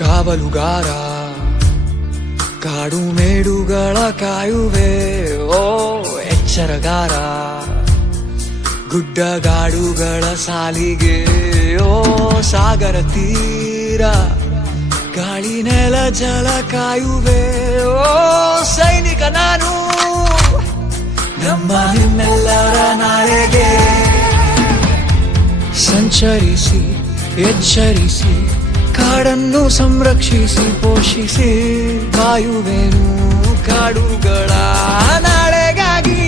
ಕಾವಲುಗಾರ ಕಾಡು ಮೇಡುಗಳ ಕಾಯುವೆ ಓ ಎಚ್ಚರಗಾರ ಗುಡ್ಡಗಾಡುಗಳ ಸಾಲಿಗೆ ಓ ಸಾಗರ ತೀರ ಗಾಳಿ ನೆಲ ಜಲ ಕಾಯುವೆ ಓ ಸೈನಿಕ ನಾನು ನಮ್ಮ ನಿಮ್ಮೆಲ್ಲರ ನಾಳೆಗೆ ಸಂಚರಿಸಿ ಎಚ್ಚರಿಸಿ ಕಾಡನ್ನು ಸಂರಕ್ಷಿಸಿ ಪೋಷಿಸಿ ಕಾಯುವೆನು ಕಾಡುಗಳ ನಾಳೆಗಾಗಿ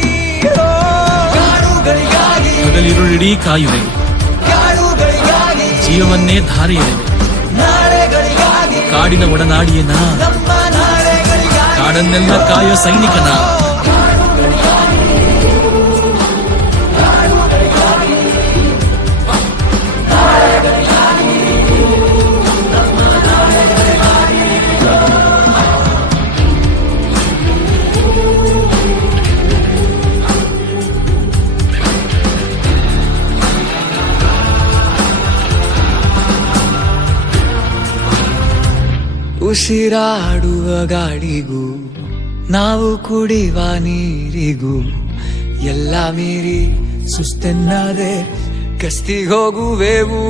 ಓ, ಕಾಡುಗಳಿಗಾಗಿ ಹಗಲಿರುಳಿಡೀ ಕಾಯುವೆ ಕಾಡುಗಳಿಗಾಗಿ ಜೀವವನ್ನೇ ಧಾರೆ ಎಳೆವೆ ನಾಳೆಗಳಿಗಾಗಿ ಕಾಡಿನ ಒಡನಾಡಿಯನ ನಮ್ಮ ನಾಳೆಗಳಿಗಾಗಿ ಕಾಡನ್ನೆಲ್ಲ ಕಾಯೋ ಸೈನಿಕನ ಉಸಿರಾಡುವ ಗಾಳಿಗೂ ನಾವು ಕುಡಿವ ನೀರಿಗೂ ಎಲ್ಲ ಮೀರಿ ಸುಸ್ತೆನ್ನದೆ ಗಸ್ತಿಗೋಗುವೆವು